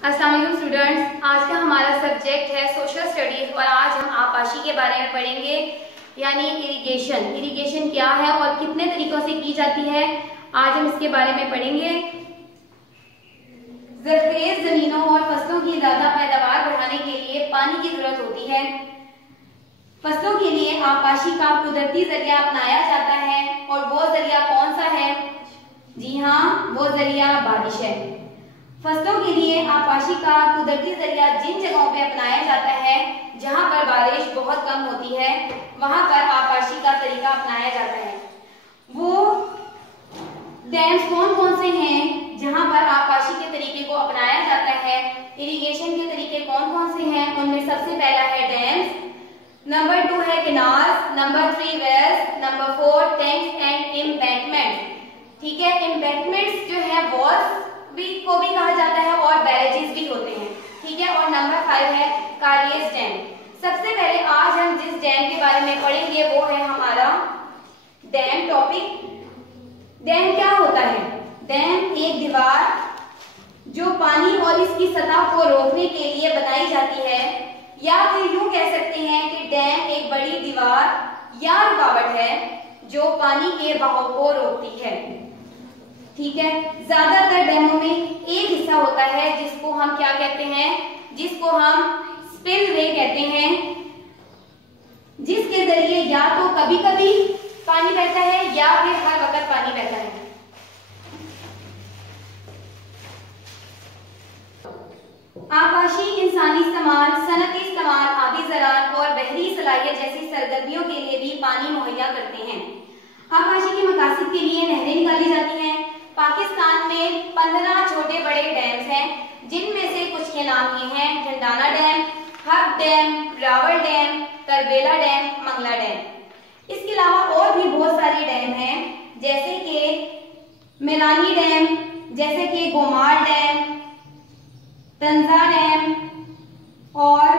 अस्सलाम वालेकुम स्टूडेंट्स, आज का हमारा सब्जेक्ट है सोशल स्टडीज और आज हम आबादी के बारे में पढ़ेंगे, यानी इरिगेशन। इरिगेशन क्या है और कितने तरीकों से की जाती है, आज हम इसके बारे में पढ़ेंगे। ज़रख़ेज़ जमीनों और फसलों की ज्यादा पैदावार बढ़ाने के लिए पानी की जरूरत होती है। फसलों के लिए आबादी का कुदरती जरिया अपनाया जाता है और वो जरिया कौन सा है? जी हाँ, वो जरिया बारिश है। फसलों के लिए आबादी का कुदरती जरिया जिन जगहों पे अपनाया जाता है जहां पर बारिश बहुत कम होती है, वहां पर आबादी का तरीका अपनाया जाता है। वो डैम्स कौन कौन से हैं जहां पर आबादी के तरीके को अपनाया जाता है? इरिगेशन के तरीके कौन कौन से हैं? उनमें सबसे पहला है डैम्स, नंबर 2 है canals, number 3 wells, number 4 tanks and embankment. ठीक है, एम्बैंकमेंट्स जो है वॉल्स को भी कहा जाता है और बैरेजेस भी होते हैं। ठीक है, और नंबर 5 है कारियस डैम। सबसे पहले आज हम जिस डैम के बारे में पढ़ेंगे वो है हमारा डैम टॉपिक। डैम क्या होता है? डैम एक दीवार जो पानी और इसकी सतह को रोकने के लिए बनाई जाती है, या फिर यूं कह सकते हैं कि डैम एक बड़ी दीवार या रुकावट है जो पानी के बहाव को रोकती है। ठीक है, ज्यादातर डैमों में एक हिस्सा होता है जिसको हम क्या कहते हैं? जिसको हम स्पिलवे कहते हैं, जिसके जरिए या तो कभी कभी पानी बहता है या फिर हर वक्त पानी बहता है। आकाशी इंसानी इस्तेमाल, सनती इस्तेमाल, आबी ज़राअत और बहरी सलाहियत जैसी सरगर्मियों के लिए भी पानी मुहैया करते हैं। आकाशी के मकासद के लिए नहरें निकाली जाती हैं। पाकिस्तान में 15 छोटे बड़े डैम्स हैं, जिनमें से कुछ के नाम ये हैं: Thandana dam, Hub dam, Rawal dam, Tarbela dam, Mangla dam. इसके अलावा और भी बहुत सारे डैम हैं, जैसे कि मेलानी डैम, जैसे कि गोमार डैम, तंजा डैम और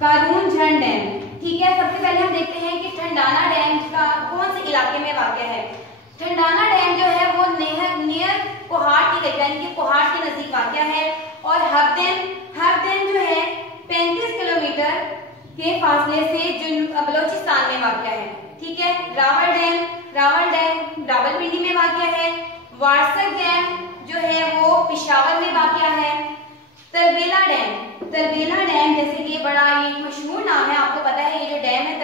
कारून झंड डैम। ठीक है, सबसे पहले हम देखते हैं कि ठंडाना डैम का कौन से इलाके में वाक़ है। ठंडाना डैम जो है वो नियर कोहाट की यानी कि कोहाट के नजदीक वाक़ है। और हब डैम जो है 35 किलोमीटर के फासले से बलोचिस्तान में वाक़ है। ठीक है, रावल डैम रावलपिंडी में वाक़ है। वारसक डैम जो है वो पिशावर में वाक़ है। तरबेला डैम जैसे कि बड़ा ही मशहूर नाम है, आपको पता है ये जो डैम है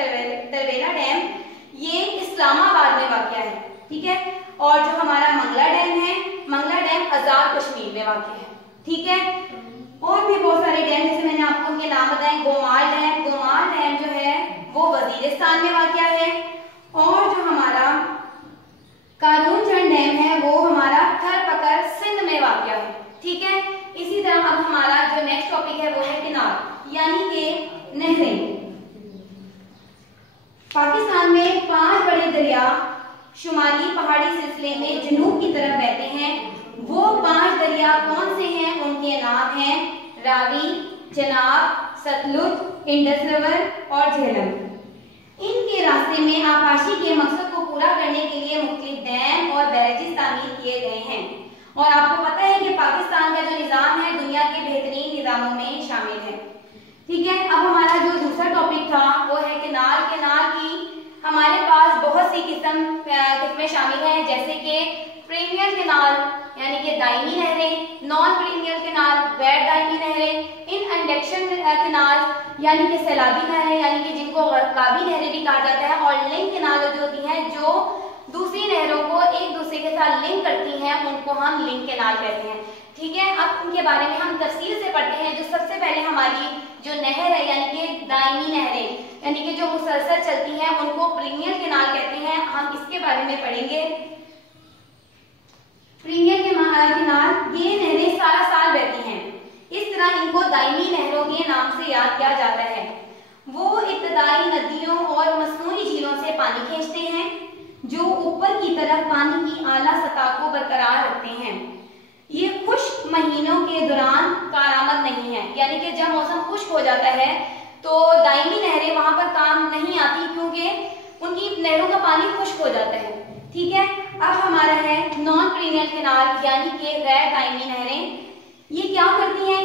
तरबेला डैम, ये इस्लामाबाद में वाक़ है। ठीक है, और जो हमारा मंगला डैम है, मंगला डैम आजाद कश्मीर में वाक़ है। ठीक है, और भी बहुत सारे डैम जैसे मैंने आपको उनके नाम बताए। गोमार डैम जो है वो वजीरिस्तान में वाक़ है। और जो हमारा कारून झंड डैम है वो हमारा थरपकर सिंध में वाक़ है। ठीक है, इसी तरह अब हमारा जो नेक्स्ट टॉपिक है वो है कैनाल यानी कि नहरें। पाकिस्तान में 5 बड़े दरिया शुमाली पहाड़ी सिलसिले में जनूब की तरफ बहते हैं। वो 5 दरिया कौन से हैं? उनके नाम हैं रावी, चनाब, सतलुज, इंडस रिवर और झेलम। इनके रास्ते में आबादी के मकसद को पूरा करने के लिए मुख्तलिफ डैम और बैरेजेस तामीर किए गए हैं। और आपको पता है कि पाकिस्तान का जो निज़ाम है दुनिया के बेहतरीन निज़ामों में शामिल है। ठीक है, अब हमारा जो दूसरा टॉपिक था वो है कैनाल। कैनाल की हमारे पास बहुत सी किस्में शामिल हैं, जैसे कि प्रीमियर कैनाल यानी कि दायमी नहरें, नॉन प्रीमियर कैनाल गैर दायमी नहरें, इनअंडक्शन कैनाल यानी कि सैलाबी नहरें यानी कि जिनको गरकाबी नहरें भी कहा जाता है, और लिंक कैनाल जो होती हैं जो दूसरी नहरों को एक दूसरे के साथ लिंक करती हैं, उनको हम लिंक कैनाल कहते हैं। ठीक है, अब उनके बारे में हम तफसील से पढ़ते हैं। जो सबसे पहले हमारी जो नहर है यानी कि दायमी नहरें यानी कि जो मुसलसल चलती हैं उनको प्रीमियर कैनाल कहते हैं। हम इसके बारे में पढ़ेंगे। प्रीमियर कैनाल ये नहरें सारा साल बहती हैं, इस तरह इनको दायमी नहरों के नाम से याद किया जाता है। वो इब्तदाई नदियों और मसनूई झीलों से पानी खींचते हैं जो ऊपर की तरफ पानी की आला सतह को बरकरार रखते हैं। ये खुश्क महीनों के दौरान कारआमद नहीं है, यानी कि जब मौसम खुश्क हो जाता है तो दायमी नहरें वहां पर काम नहीं आती क्योंकि उनकी नहरों का पानी खुश्क हो जाता है। ठीक है, अब हमारा है नॉन प्रीनियल कैनाल यानी कि गैर दायमी नहरें। ये क्या करती हैं?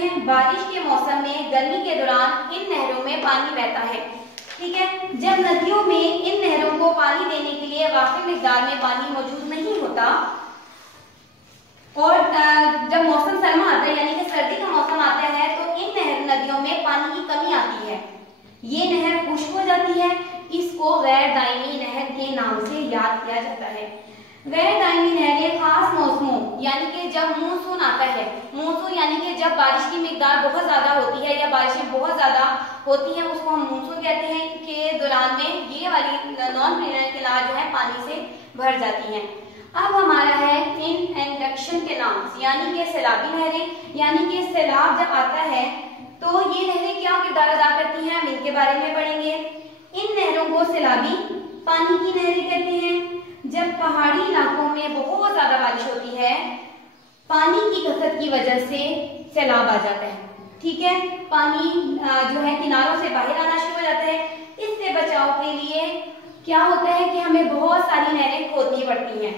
हैं, बारिश के मौसम में गर्मी के दौरान इन नहरों में पानी बहता है। ठीक है, जब नदियों में इन नहरों को पानी देने के लिए वाफिर मिकदार में पानी मौजूद नहीं होता और जब मौसम सरमा आता है यानी कि सर्दी का मौसम आता है तो इन नदियों में पानी की कमी आती है, ये नहर खुश्क हो जाती है। इसको गैर दायमी नहर के नाम से याद किया जाता है। गैर दायमी नहरें खास मौसमों यानी कि जब मानसून आता है, मानसून यानी कि जब बारिश की मिकदार बहुत ज्यादा होती है या बारिशें बहुत ज्यादा होती हैं, उसको हम मानसून कहते हैं, के दौरान में ये वाली नॉन पेरिनियल कैनाल जो है पानी से भर जाती हैं। अब हमारा है इंडक्शन कैनाल्स यानी कि सैलाबी नहरें, यानी कि सैलाब जब आता है तो ये नहरें क्या किरदार अदा करती हैं, हम इनके बारे में पढ़ेंगे। इन नहरों को सैलाबी पानी की नहरें कहते हैं। जब पहाड़ी इलाकों में बहुत ज्यादा बारिश होती है, पानी की कसरत की वजह से सैलाब आ जाता है। ठीक है, पानी जो है किनारों से बाहर आना शुरू हो जाता है। इससे बचाव के लिए क्या होता है कि हमें बहुत सारी नहरें खोदनी पड़ती हैं।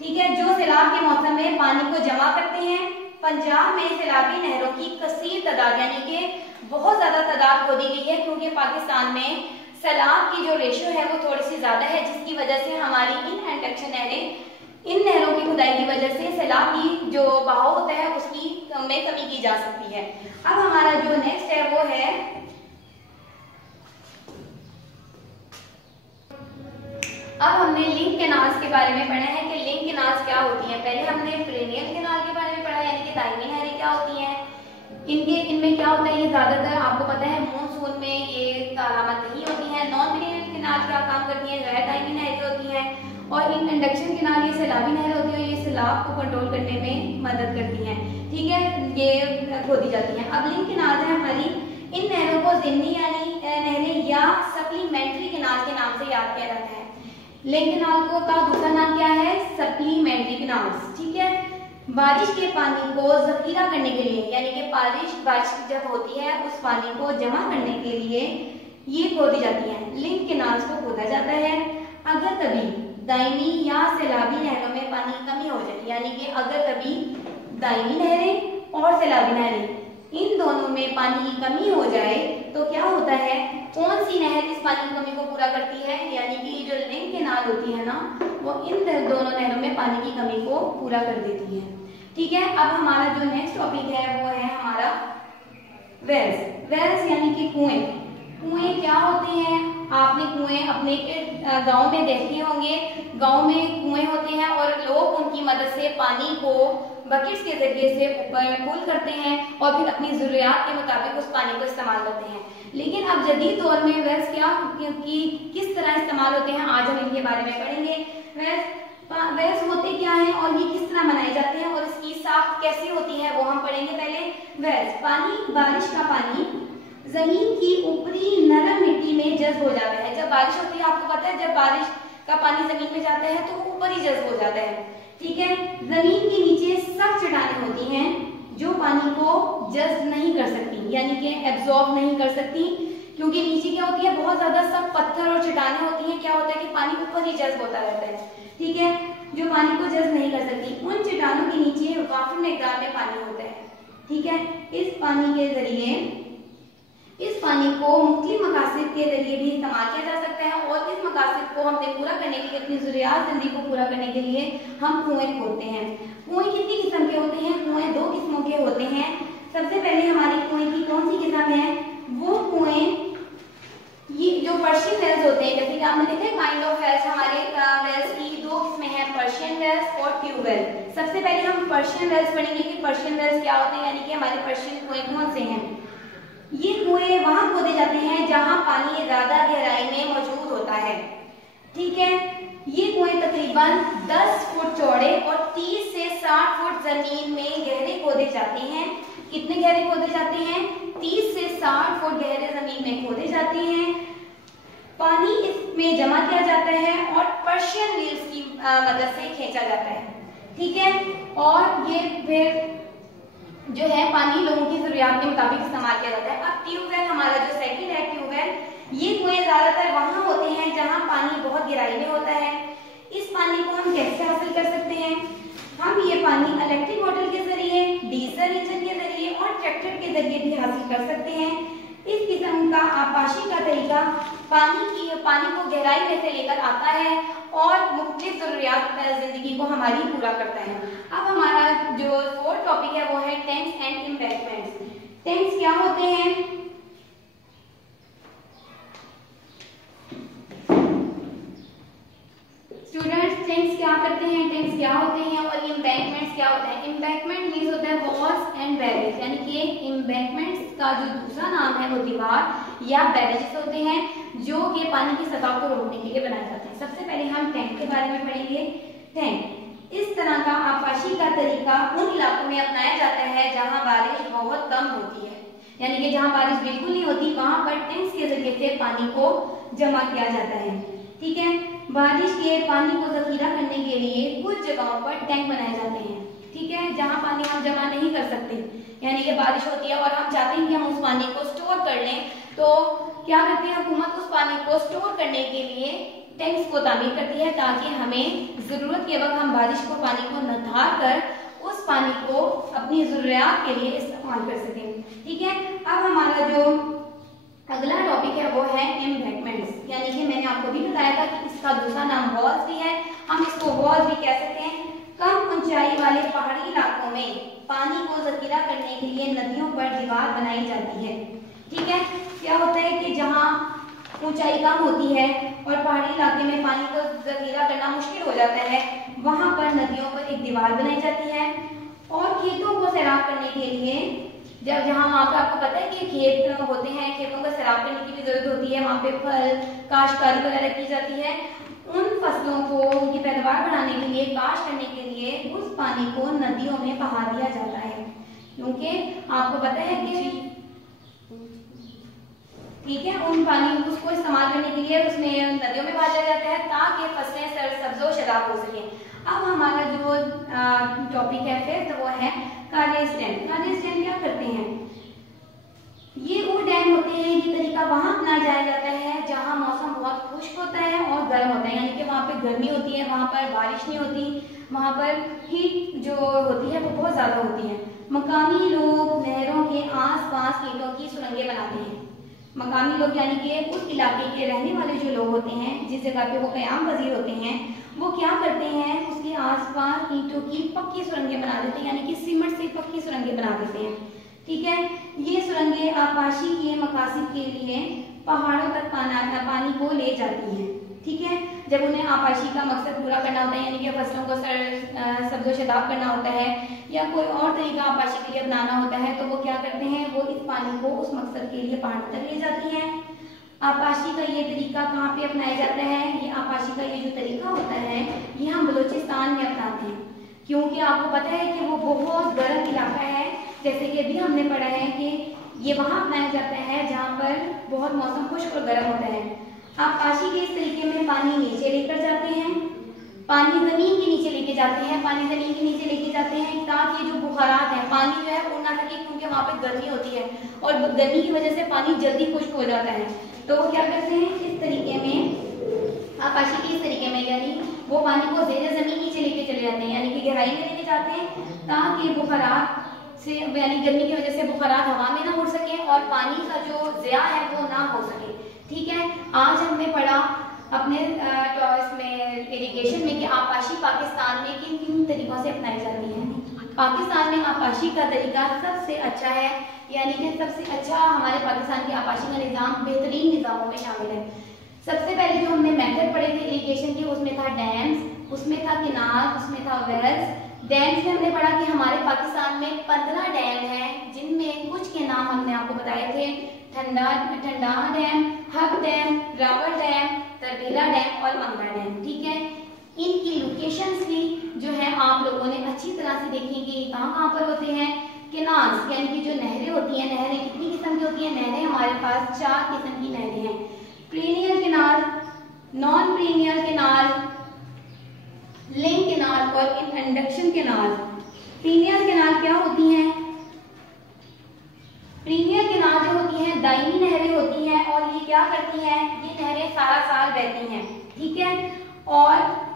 ठीक है, जो सैलाब के मौसम में पानी को जमा करते हैं। पंजाब में सैलाबी नहरों की कसीर तादाद यानी कि बहुत ज्यादा तादाद खोदी गई है, क्योंकि पाकिस्तान में सैलाब की जो रेशियो है वो थोड़ी सी ज्यादा है, जिसकी वजह से हमारी इन इंडक्शन नहरें, इन नहरों की खुदाई की वजह से सैलाब की जो बहाव होता है उसकी में कमी की जा सकती है। अब हमारा जो नेक्स्ट है वो है अब हमने लिंक कैनाल्स के बारे में पढ़ा है कि लिंक कैनाल्स क्या होती हैं। पहले हमने पेरिनियल कैनाल के बारे में पढ़ा यानी कि दायमी नहरें क्या होती हैं, इनमें क्या होता है, ये ज्यादातर आपको पता है मानसून में ये तालाबंद नहीं होती हैं। नॉन पेरिनियल कैनाल क्या काम करती हैं, गैर दायमी नहरें होती हैं। और इन इंडक्शन कैनाल ये सैलाबी नहर होती है, ये सैलाब को कंट्रोल करने में मदद करती हैं। ठीक है, ये खोदी जाती हैं। अब लिंक कैनाल है हमारी, इन नहरों को ज़िमनी यानी नहरें या सप्लीमेंट्री कैनाल के नाम से याद किया जाता है। लिंक कैनाल को का दूसरा नाम क्या है, सप्लीमेंट्री कैनाल्स। ठीक है, बारिश के पानी को जखीरा करने के लिए यानी कि बारिश जब होती है उस पानी को जमा करने के लिए ये खोदी जाती है। लिंक कैनाल्स को खोदा जाता है अगर कभी दायमी या सैलाबी नहरों में पानी की कमी हो जाए, यानी कि अगर कभी दायमी नहरें और सैलाबी नहरें इन दोनों में पानी की कमी हो जाए तो क्या होता है, कौन सी नहर इस पानी की कमी को पूरा करती है, यानी कि जो लिंक कैनाल होती है ना वो इन दोनों नहरों में पानी की कमी को पूरा कर देती है। ठीक है, अब हमारा जो नेक्स्ट टॉपिक है वो है हमारा वेल्स। वेल्स यानी कि कुएं। कुएं क्या होते हैं, आपने कुएं अपने गांव में देखे होंगे। गांव में कुएं होते हैं और लोग उनकी मदद से पानी को बकेट्स के जरिए से ऊपर पुल करते हैं और फिर अपनी जरूरियात के मुताबिक उस पानी को इस्तेमाल करते हैं। लेकिन अब जदीद दौर में वेल्स किस तरह इस्तेमाल होते हैं, आज हम इनके बारे में पढ़ेंगे। वेल्स होते क्या हैं और ये किस तरह बनाए जाते हैं और इसकी साख कैसी होती है वो हम पढ़ेंगे। पहले वेल्स, पानी, बारिश का पानी जमीन की ऊपरी नरम मिट्टी में जज्ब हो जाता है। जब बारिश होती है, आपको पता है जब बारिश का पानी जमीन में जाता है तो ऊपर ही जज्ब हो जाता है। ठीक है, जमीन के नीचे सख्त चट्टानें होती हैं जो पानी को जज्ब नहीं कर सकती यानी कि एब्जॉर्ब नहीं कर सकती, क्योंकि नीचे क्या होती है, बहुत ज्यादा सख्त पत्थर और चट्टानें होती हैं। क्या होता है कि पानी ऊपर ही जज्ब होता रहता है। ठीक है, जो पानी को जज्ब नहीं कर सकती, उन चट्टानों के नीचे वाफिर मिकदार में पानी होता है। ठीक है, इस पानी के जरिए इस पानी को मुख्तलिफ मकासद के जरिए भी इस्तेमाल किया जा सकता है और इस मकासद को हमने पूरा करने के लिए, अपनी ज़रूरियात ज़िंदगी को पूरा करने के लिए हम कुएं खोदते हैं। कुएं कितनी किस्म के होते हैं, कुएं दो किस्मों के होते हैं। सबसे पहले हमारी कुएं की कौन सी किस्म है, वो कुएं ये जो पर्शियन वेल्स होते हैं, जैसे कि आपने देखा काइंड ऑफ वेल्स, हमारे वेल्स की दो किस्में हैं, पर्शियन वेल्स और ट्यूबवेल। सबसे पहले हम पर्शियन वेल्स पढ़ेंगे कि पर्शियन वेल्स क्या होते हैं, यानी कि हमारे पर्शियन कुएं कौन से हैं। ये कुएं वहां खोदे जाते हैं जहां पानी ज्यादा गहराई में मौजूद होता है। ठीक है, ये कुएं तकरीबन 10 फुट चौड़े और 30 से 60 फुट जमीन में गहरे खोदे जाते हैं। कितने गहरे खोदे जाते हैं, 30 से 60 फुट गहरे जमीन में खोदे जाते हैं। पानी इसमें जमा किया जाता है और पर्शियन व्हील्स की मदद से खींचा जाता है। ठीक है, और ये फिर जो है पानी लोगों की जरूरियात के मुताबिक इस्तेमाल किया जाता है। अब ट्यूबवेल, हमारा जो सेकंड है ट्यूबवेल, ये कुएं ज्यादातर वहां होते हैं जहां पानी बहुत गहराई में होता है। इस पानी को हम कैसे हासिल कर सकते हैं, हम ये पानी इलेक्ट्रिक मोटर के जरिए, डीजल इंजन के जरिए और ट्रैक्टर के जरिए भी हासिल कर सकते हैं। इस किस्म का आपाशी का तरीका पानी को गहराई में से लेकर आता है और मुख्तलिफ जरूरियात जिंदगी को हमारी पूरा करता है। अब हमारा जो फोर्थ टॉपिक है वो है टैंक्स एंड एम्बैंकमेंट्स। टैंक्स क्या होते हैं? स्टूडेंट्स, टैंक्स क्या करते हैं, टैंक्स क्या होते हैं और एम्बैंकमेंट्स क्या होते हैं? एम्बैंकमेंट मींस होता है वॉल्स एंड बैरेज, यानी कि एम्बैंकमेंट्स का जो दूसरा नाम है वो दीवार या बैरेजेस होते हैं जो कि पानी की सतह को रोकने के लिए बनाए जाते हैं। सबसे पहले हम टैंक के बारे में पढ़ेंगे। टैंक इस तरह का आपाशी का तरीका उन इलाकों में अपनाया जाता है जहां बारिश बहुत कम होती है, यानी कि जहां बारिश बिल्कुल नहीं होती वहां पर टैंक्स के जरिए से पानी को जमा किया जाता है। ठीक है, बारिश के पानी को जखीरा करने के लिए कुछ जगहों पर टैंक बनाए जाते हैं। ठीक है, जहां पानी हम जमा नहीं कर सकते, यानी कि बारिश होती है और हम चाहते हैं कि हम उस पानी को स्टोर कर लें, तो क्या करती है हुकूमत, उस पानी को स्टोर करने के लिए टैंक्स को तामीर करती है ताकि हमें जरूरत के वक्त हम बारिश को पानी को नधार कर उस पानी को अपनी जरूरियात के लिए इस्तेमाल कर सकें। ठीक है, अब हमारा जो अगला टॉपिक है वो है एम्बैंकमेंट्स, यानी कि मैंने आपको भी बताया था कि इसका दूसरा नाम वॉल्स भी है, हम इसको वॉल्स भी कह सकते हैं। कम ऊंचाई वाले पहाड़ी इलाकों में पानी को जखीरा करने के लिए नदियों पर दीवार बनाई जाती है। ठीक है, क्या होता है कि जहां ऊंचाई कम होती है और पहाड़ी इलाके में पानी को जखीरा करना मुश्किल हो जाता है, वहां पर नदियों पर एक दीवार बनाई जाती है। और खेतों को सैराब करने के लिए जहाँ वहाँ पे आपको पता है कि खेत होते हैं, खेतों को सैराब करने की भी जरूरत होती है, वहाँ पे फल काश्तकारी वगैरह की जाती है। उन फसलों को उनकी पैदावार बढ़ाने के लिए, काश्त करने के लिए उस पानी को नदियों में बहा दिया जाता है, क्योंकि आपको पता है कि ठीक है उन पानी उसको इस्तेमाल करने के लिए उसमें नदियों में बहा दिया जाता है ताकि फसलें सब्जो शदाब हो सके। अब हमारा जो टॉपिक है फिर वो है कालेज डैम। कालेज डैम क्या करते हैं? ये वो डैम होते हैं, ये तरीका वहां अपनाया जाया जाता है जहां मौसम बहुत खुश्क होता है और गर्म होता है, यानी कि वहां पे गर्मी होती है, वहां पर बारिश नहीं होती, वहां पर हीट जो होती है वो बहुत ज्यादा होती है। मकामी लोग नहरों के आसपास ईंटों की सुरंगें बनाते हैं। मकामी लोग यानी कि उस इलाके के रहने वाले जो लोग होते हैं, जिस जगह पे वो कयाम पजीर होते हैं, वो क्या करते हैं उसके आसपास ईंटों की पक्की सुरंगें बना देते हैं, यानी कि सीमेंट से पक्की सुरंगें बना देते हैं। ठीक है, ये सुरंगें आपाशी के मकासद के लिए पहाड़ों तक पानी को ले जाती हैं। ठीक है, जब उन्हें आपाशी का मकसद पूरा करना होता है, यानी कि फसलों को सब्जो शदाब करना होता है या कोई और तरीका आपाशी के लिए अपनाना होता है, तो वो क्या करते हैं, वो इस पानी को उस मकसद के लिए पहाड़ तक ले जाती हैं। आपाशी का ये तरीका कहाँ पे अपनाया जाता है? ये आपाशी का ये जो तरीका होता है ये हम बलूचिस्तान में अपनाते हैं, क्योंकि आपको पता है कि वो बहुत गर्म इलाका है, जैसे कि अभी हमने पढ़ा है कि ये वहाँ अपनाया जाता है जहाँ पर बहुत मौसम खुश्क और गर्म होता है। आपाशी के इस तरीके में पानी नीचे लेकर जाते हैं, पानी जमीन के नीचे लेके जाते हैं, पानी जमीन के नीचे लेके जाते हैं ताकि जो बुखारात है पानी जो है उड़ ना सके, क्योंकि वहाँ पे गर्मी होती है और गर्मी की वजह से पानी जल्दी खुश्क हो जाता है। तो वो क्या करते हैं इस तरीके में, आपाशी के इस तरीके में, यानी वो पानी को ज़ेरे जमीन नीचे लेके चले जाते हैं, यानी कि गहराई में लेके जाते हैं ताकि बुखारात से, यानी गर्मी की वजह से बुखारात हवा में ना उड़ सके और पानी का जो ज़िया है वो ना हो सके। ठीक है, आज हमने पढ़ा अपने इसमें इरिगेशन में कि आपाशी पाकिस्तान में किन किन तरीकों से अपनाई जाती है। पाकिस्तान में आपाशी का तरीका सबसे अच्छा है, यानी कि सबसे अच्छा हमारे पाकिस्तान के आपाशी का निज़ाम बेहतरीन निज़ामों में शामिल है। सबसे पहले जो हमने मेथड पढ़े थे इरिगेशन के, उसमें था डैम्स, उसमें था किनार, उसमें था वेल्स। डैम्स में हमने पढ़ा कि हमारे पाकिस्तान में 15 डैम हैं, जिनमें कुछ के नाम हमने आपको बताए थे, ठंडाह डैम, हक डैम, रावल डैम, तरबीला डैम और मंगला डैम। ठीक है, इनकी लोकेशंस भी जो है आप लोगों ने अच्छी तरह से देखी कि कहाँ पर होते हैं। केनाल्स यानी कि जो नहरें होती हैं, नहरें कितनी किस्म की होती हैं? नहरें हमारे पास 4 किस्म की नहरें हैं, perineal canal, non perineal canal, link canal और इंडक्शन केनाल। प्रीनियल केनाल क्या होती हैं? प्रीनियल केनाल जो होती हैं दायमी नहरें होती हैं और ये क्या करती हैं, ये नहरें सारा साल बहती हैं। ठीक है, और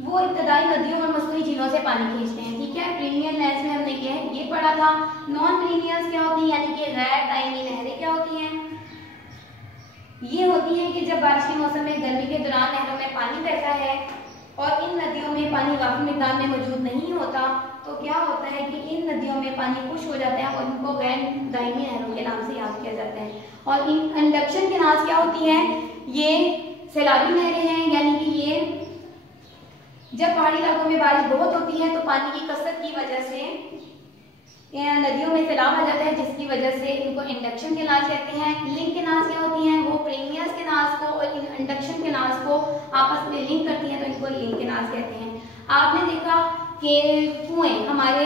वो इब्तदाई नदियों और मसूरी झीलों से पानी खींचते हैं। ठीक है, प्रीनियल नहर में हमने ये पढ़ा था। नॉन पीरियड्स क्या होती है, यानी कि गैर दायमी नहरें क्या होती हैं, ये होती है कि जब बारिश के मौसम में गर्मी के दौरान नहरों में पानी बहता है और इन नदियों में पानी काफी मिकदार में मौजूद नहीं होता, तो क्या होता है कि इन नदियों में पानी खुश हो जाता है और इनको गैर दायमी नहरों के नाम से याद किया जाता है। और इन इंडक्शन कैनाल्स क्या होती हैं, ये सैलाबी नहरें हैं, यानी कि ये जब पहाड़ी इलाकों में बारिश बहुत होती है तो पानी की कसरत की वजह से नदियों में सैलाब आ जाता है, जिसकी वजह से इनको इंडक्शन कैनाल कहते हैं। लिंक कैनाल्स क्या होती हैं, वो प्रीमियस कैनाल्स को और इंडक्शन कैनाल्स को आपस में लिंक करती हैं, तो इनको लिंक कैनाल्स कहते हैं। आपने देखा कि कुएं, हमारे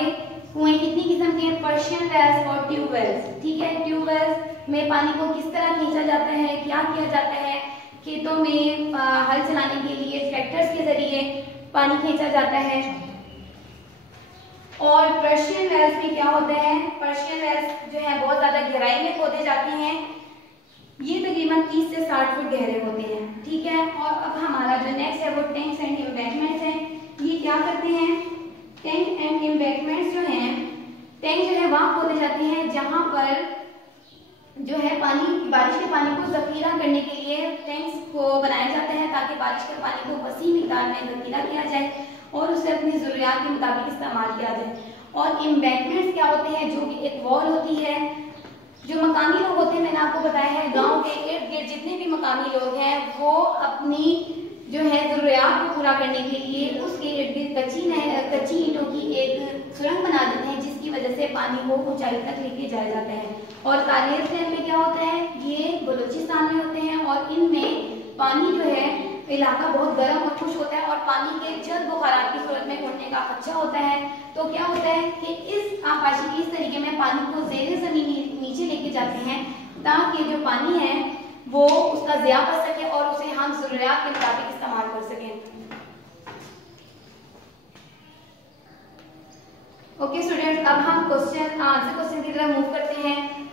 कुएं कितनी किस्म के हैं, पर्शियन वेल्स और ट्यूबवेल्स, ठीक है। ट्यूबवेल्स में पानी को किस तरह खींचा जाता है, क्या किया जाता है, खेतों में हल चलाने के लिए ट्रैक्टर्स के जरिए पानी खींचा जाता है। और पर्शियन वेल्स में क्या होता है, पर्शियन वेल्स जो है बहुत ज्यादा गहराई में खोदे जाते हैं, ये तकरीबन 30 से 60 फुट गहरे होते हैं, ठीक है। और अब हमारा जो नेक्स्ट है वो टैंक्स एंड एम्बैंकमेंट्स है। ये क्या करते हैं, टैंक एंड एम्बैंकमेंट्स जो हैं, टैंक जो है वहां खोदे जाते हैं जहां पर जो है पानी, बारिश के पानी को जखीरा करने के लिए टैंक्स को बनाया जाता है, ताकि बारिश के पानी को वसी मिकदार में जखीरा किया जाए और उसे अपनी जरूरियात के मुताबिक इस्तेमाल किया जाए। और एम्बैंकमेंट्स क्या होते हैं, जो कि एक वॉल होती है। जो मकामी लोग होते हैं, मैंने आपको बताया है, गांव के इर्द गिर्द जितने भी मकामी लोग हैं वो अपनी जो है जरूरियात को पूरा करने के लिए उसके इर्द गिर्द कच्ची ईंटों की एक सुरंग बना देते हैं, जिसकी वजह से पानी को ऊंचाई तक लेके जाया जाता है। और कालियर शहर में क्या होता है, ये बलूचिस्तान में होते हैं और इनमें पानी जो है इलाका बहुत गर्म और खुश होता है और पानी के जल्द बुखारात की सूरत में उड़ने का खदशा होता है। तो क्या होता है कि इस आकाशी के इस तरीके में पानी को ज़ेरे ज़मीन नीचे लेके जाते हैं, ताकि जो पानी है वो उसका ज़िया कर सके और उसे हम ज़रूरियात के मुताबिक इस्तेमाल कर सकें। ओके स्टूडेंट्स, अब हम आंसर क्वेश्चन की तरफ मूव करते हैं।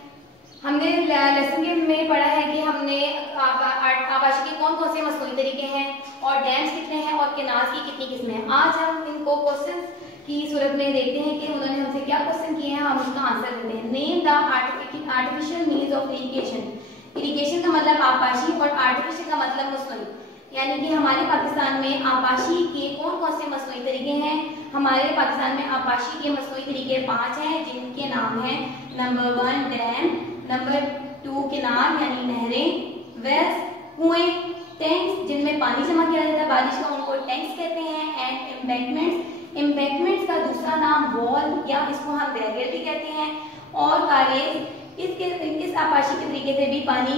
हमने लेसन में पढ़ा है कि हमने आबाशी के कौन कौन से मसनूई तरीके हैं और डैम्स कितने हैं और केनाल्स की कितनी किस्में हैं। आज हम इनको क्वेश्चन की सूरत में देखते हैं कि उन्होंने हमसे क्या क्वेश्चन किए हैं, हम उसका आंसर देते हैं। Name the artificial means of irrigation. Irrigation का मतलब आबाशी और आर्टिफिशियल का मतलब मसनूई, यानी कि हमारे पाकिस्तान में आबाशी के कौन कौन से मसनूई तरीके हैं। हमारे पाकिस्तान में आबाशी के मसनूई तरीके 5 हैं, जिनके नाम हैं नंबर 1 डैम, नंबर 2 केनाल यानी नहरें, वेल्स कुएं, टैंक्स जिनमें पानी जमा किया जाता है बारिश का, उनको टैंक्स कहते हैं, एंड एम्बैंकमेंट्स। एम्बैंकमेंट्स का दूसरा नाम वॉल या इसको हम बैरियर भी कहते हैं, और कारेज। इस आबाशी के तरीके से भी पानी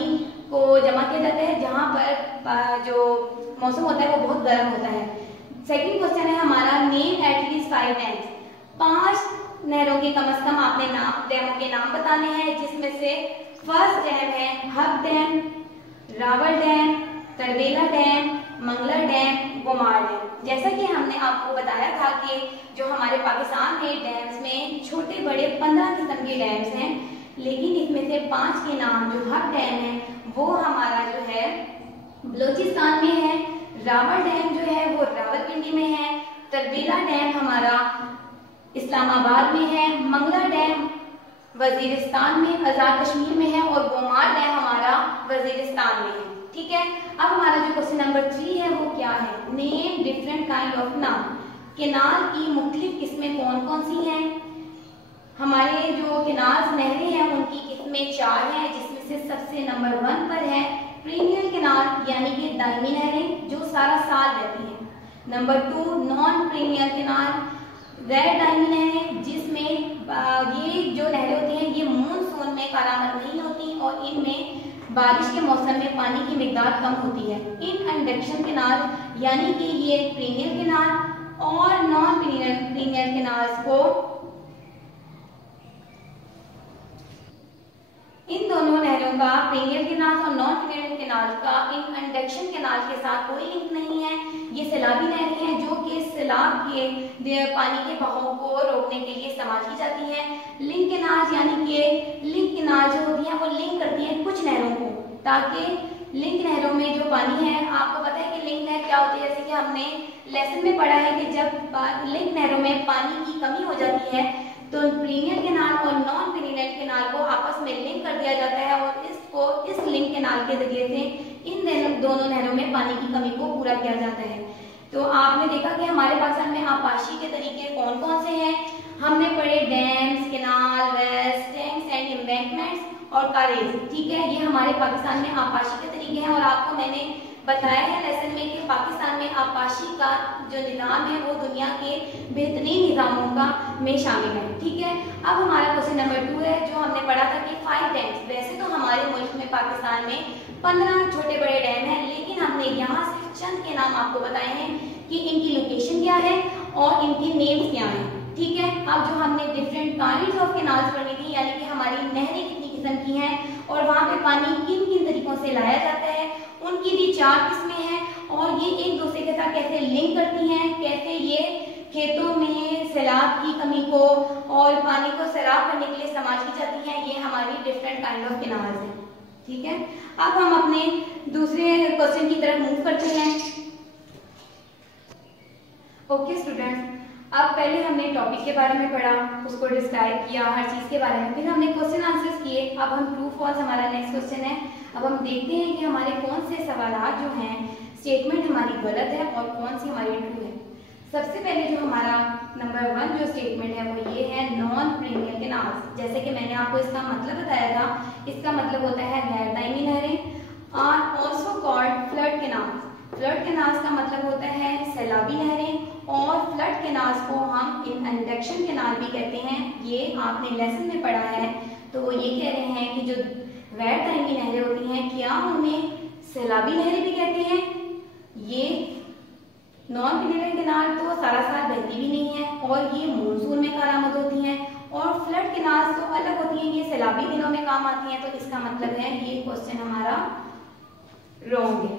को जमा किया जाता है जहां पर जो मौसम होता है वो बहुत गर्म होता है। सेकंड क्वेश्चन है हमारा, नेम एटलीस्ट 5 डैम्स। 5 नहरों के कम से कम आपने डैमों के नाम बताने हैं, जिसमें से फर्स्ट डैम है Hub dam, Rawal dam, Tarbela dam, Mangla dam, Gomal dam. जैसा कि हमने आपको बताया था कि जो हमारे पाकिस्तान में डैम्स में छोटे बड़े 15 किस्म के डैम्स हैं, लेकिन इसमें से 5 के नाम, जो हब डैम है वो हमारा जो है बलूचिस्तान में है, रावल डैम जो है वो रावलपिंडी में है, तरबेला डैम हमारा इस्लामाबाद में है, मंगला डैम वजीरिस्तान में आजाद कश्मीर में है, और गोमार डैम हमारा वजीरिस्तान में है। ठीक है, अब हमारा जो क्वेश्चन नंबर 3 है वो क्या है, नेम डिफरेंट काइंड ऑफ नाम। केनाल की मुख्तलिफ किस्में कौन कौन सी हैं। हमारे जो केनाल्स नहरें हैं उनकी किस्में 4 हैं, जिसमें से सबसे नंबर 1 पर है पीरियड केनाल यानी कि दायमी नहरें जो सारा साल रहती हैं। नंबर 2 नॉन पीरियड केनाल, गैर दायमी नहरें, जिसमें ये जो नहरें होती हैं ये मानसून में कारामद नहीं होती और इनमें बारिश के मौसम में पानी की मिकदार कम होती है। इन इंडक्शन केनाल यानी कि ये पीरियड केनाल और नॉन पीरियड केनाल्स को, इन दोनों नहरों का पीरियड केनाल और नॉन पीरियड केनाल का इन इंडक्शन केनाल के साथ कोई लिंक नहीं है। ये सैलाबी नहरें हैं जो कि सैलाब के पानी के बहाव को रोकने के लिए इस्तेमाल की जाती हैं। लिंक केनाल यानी कि लिंक केनाल जो होती हैं वो लिंक करती हैं कुछ नहरों को, ताकि लिंक नहरों में जो पानी है, आपको पता है कि लिंक नहर क्या होती है, जैसे कि हमने लेसन में पढ़ा है कि जब लिंक नहरों में पानी की कमी हो जाती है तो पीरियड इंलैंड कैनाल को आपस में लिंक कर दिया जाता है और इसको इस लिंक कैनाल के जरिए से इन दोनों नहरों में पानी की कमी को पूरा किया जाता है। तो आपने देखा कि हमारे पाकिस्तान में आबपाशी के तरीके कौन कौन से हैं। हमने पढ़े dams, canal, wells, tanks and embankments और कारेज। ठीक है, ये हमारे पाकिस्तान में आबपाशी के तरीके हैं और आपको मैंने बताया है लेसन में कि पाकिस्तान में आबपाशी का जो निज़ाम है वो दुनिया के बेहतरीन निज़ामों का में शामिल है। ठीक है, अब हमारा क्वेश्चन नंबर 2 है जो हमने पढ़ा था कि 5 डैम्स। वैसे तो हमारे मुल्क में पाकिस्तान में 15 छोटे बड़े डैम हैं, लेकिन हमने यहाँ सिर्फ चंद के नाम आपको बताए हैं कि इनकी लोकेशन क्या है और इनकी नेम्स क्या हैं। ठीक है, अब जो हमने डिफरेंट काइंड्स ऑफ कैनाल्स पढ़नी थी, यानी कि हमारी नहरें कितनी किस्म की हैं और वहाँ पे पानी किन किन तरीकों से लाया जाता है, उनकी भी 4 किस्में हैं और ये एक दूसरे के साथ कैसे लिंक करती हैं, कैसे ये खेतों में सैलाब की कमी को और पानी को सैराब करने के लिए इस्तेमाल की जाती हैं। ये हमारी डिफरेंट काइंड ऑफ कैनाल्स हैं। ठीक है, अब हम अपने दूसरे क्वेश्चन की तरफ मूव करते हैं। ओके स्टूडेंट्स, अब पहले हमने टॉपिक के बारे में पढ़ा, उसको डिस्क्राइब किया हर चीज के बारे में, फिर हमने क्वेश्चन आंसर्स किए। अब हम ट्रू फॉल्स हमारा नेक्स्ट क्वेश्चन है। अब हम देखते हैं कि हमारे कौन से सवालात जो हैं स्टेटमेंट हमारी गलत है और कौन सी हमारी ट्रू है। सबसे पहले जो हमारा नंबर 1 जो स्टेटमेंट है वो ये है नॉन पेरिनियल कैनाल्स। जैसे कि मैंने आपको इसका मतलब बताया था, इसका मतलब होता है गैर दायमी नहरें are also called flood canals. Flood canals का मतलब होता है सैलाबी नहरें और फ्लड कैनाल्स को हम इंडक्शन कैनाल भी कहते हैं। ये आपने लेसन में पढ़ा है। तो वो ये कह रहे हैं कि जो गैर दायमी नहरें होती हैं क्या उन्हें सैलाबी नहरें भी कहते हैं। ये नॉन पेरिनियल कैनाल तो सारा साल बहती भी नहीं है और ये मानसून में कारामद होती हैं और फ्लड कैनाल्स तो अलग होती हैं, ये सैलाबी दिनों में काम आती हैं। तो इसका मतलब है ये क्वेश्चन हमारा रॉन्ग है,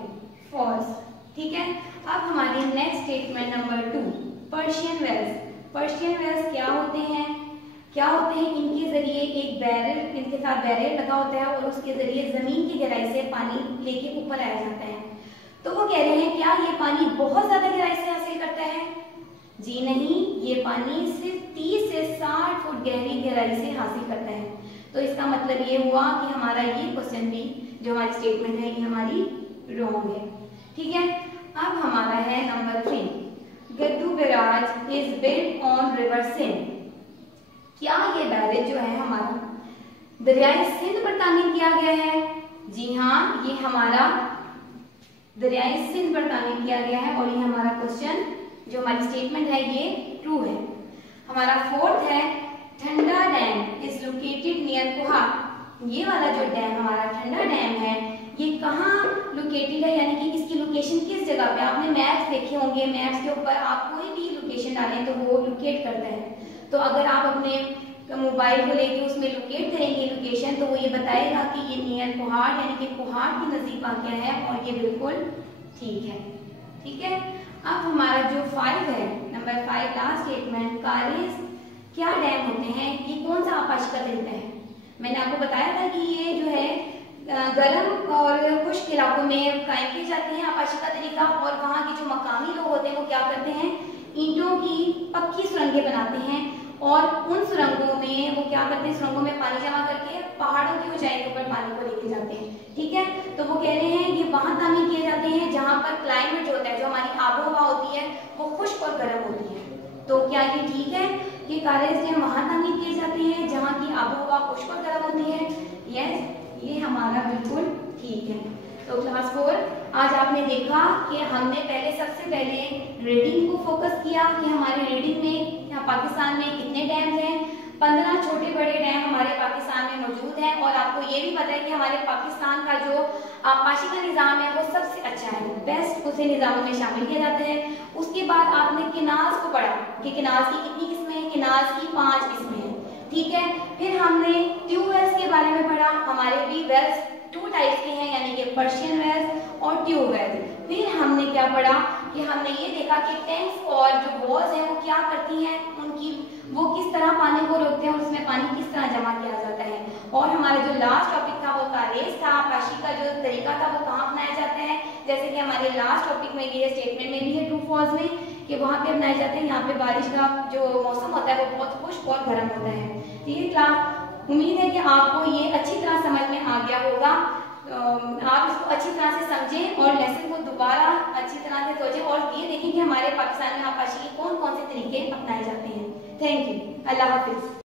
फॉल्स। ठीक है, अब हमारी next statement number 2 Persian wells. Persian wells क्या होते हैं? इनके जरिए एक बैरल, इनके साथ बैरल लगा होता है और उसके जरिए जमीन की गहराई से पानी लेके ऊपर आया जाता है। तो वो कह रहे हैं क्या ये पानी बहुत ज्यादा गहराई से हासिल करता है? जी नहीं, ये पानी सिर्फ 30 से 60 फुट गहरी गहराई से हासिल करता है। तो इसका मतलब ये हुआ कि हमारा ये क्वेश्चन भी जो हमारी स्टेटमेंट है ये हमारी रॉन्ग है। ठीक है, अब हमारा है number 3 Guddu barrage is built on river Sindh. क्या ये बैरेज जो है हमारा दरियाए सिंध पर तामीर किया गया है? जी हाँ, ये हमारा दरियाए सिंध पर तामीर किया गया है और ये हमारा क्वेश्चन जो हमारी स्टेटमेंट है ये ट्रू है। हमारा 4th है ठंडा dam is located near Kohat. ये वाला जो डैम हमारा ठंडा डैम है ये कहाँ लोकेटेड है, यानी कि इसकी लोकेशन किस जगह पे? आपने मैप्स देखे होंगे, मैप्स के ऊपर आप कोई भी लोकेशन डालें तो वो लोकेट करता है। तो अगर आप अपने मोबाइल को लेके उसमें लोकेट करेंगे लोकेशन तो वो ये बताएगा कि ये नियर कोहाट यानी कि कोहाट के नजदीक वाक़या है और ये बिल्कुल ठीक है। ठीक है, अब हमारा जो 5 है नंबर 5 लास्ट स्टेटमेंट कारेज क्या डैम होते हैं, ये कौन सा आबपाशी का तरीका है? मैंने आपको बताया था कि ये जो है गर्म और खुश्क इलाकों में कायम की जाती है आबपाशी का तरीका और वहाँ के जो मकामी लोग होते हैं वो क्या करते हैं ईंटों की पक्की सुरंगें बनाते हैं और उन सुरंगों में वो क्या करते हैं सुरंगों में पानी जमा करके पहाड़ों की ऊंचाई के ऊपर पानी को लेके जाते हैं। ठीक है, तो वो कह रहे हैं ये वहां तामीर किए जाते हैं जहां पर क्लाइमेट जो होता है, जो हमारी आबोहवा होती है वो खुश्क और गर्म होती है। तो क्या ये ठीक है कि कारेज डैम वहां तामीर किए जाते हैं जहाँ की आबोहवा खुश्क और गर्म होती है? यस, ये हमारा बिल्कुल ठीक है। तो क्लास 4 आज आपने देखा कि हमने सबसे पहले रीडिंग को फोकस किया कि हमारे रीडिंग में यहाँ पाकिस्तान में कितने डैम्स हैं। 15 छोटे बड़े डैम हमारे पाकिस्तान में मौजूद हैं और आपको ये भी पता है कि हमारे पाकिस्तान का जो आबपाशी का निज़ाम है वो सबसे अच्छा है, बेस्ट उसे निज़ामों में शामिल किया जाता है। उसके बाद आपने केनाल्स को पढ़ा कि केनाल्स की कितनी किस्में हैं, केनाल्स की 5 किस्में हैं। ठीक है, फिर हमने ट्यूबवेल्स के बारे में पढ़ा। हमारे भी वेल्स 2 टाइप्स के हैं यानी कि पर्शियन वेल्स और ट्यूबवेल्स। फिर हमने क्या पढ़ा कि हमने ये देखा कि टैंक्स और जो वॉल्स हैं वो क्या करती हैं, उनकी वो किस तरह पानी को रोकते हैं और उसमें पानी किस तरह जमा किया जाता है। और हमारा जो लास्ट टॉपिक था वो कारेज था, आबपाशी का जो तरीका था वो कहाँ अपनाया जाता है, जैसे कि हमारे लास्ट टॉपिक में ये स्टेटमेंट में भी है ट्रू फॉल्स में कि वहाँ पे अपनाए जाते हैं। यहाँ पे बारिश का जो मौसम होता है वो बहुत खुश्क और गर्म होता है। ये क्लास उम्मीद है कि आपको ये अच्छी तरह समझ में आ गया होगा। आप इसको अच्छी तरह से समझें और लेसन को दोबारा अच्छी तरह से सोचें और ये देखें कि हमारे पाकिस्तान में आबपाशी के कौन कौन से तरीके अपनाए जाते हैं। Thank you. Allah Hafiz.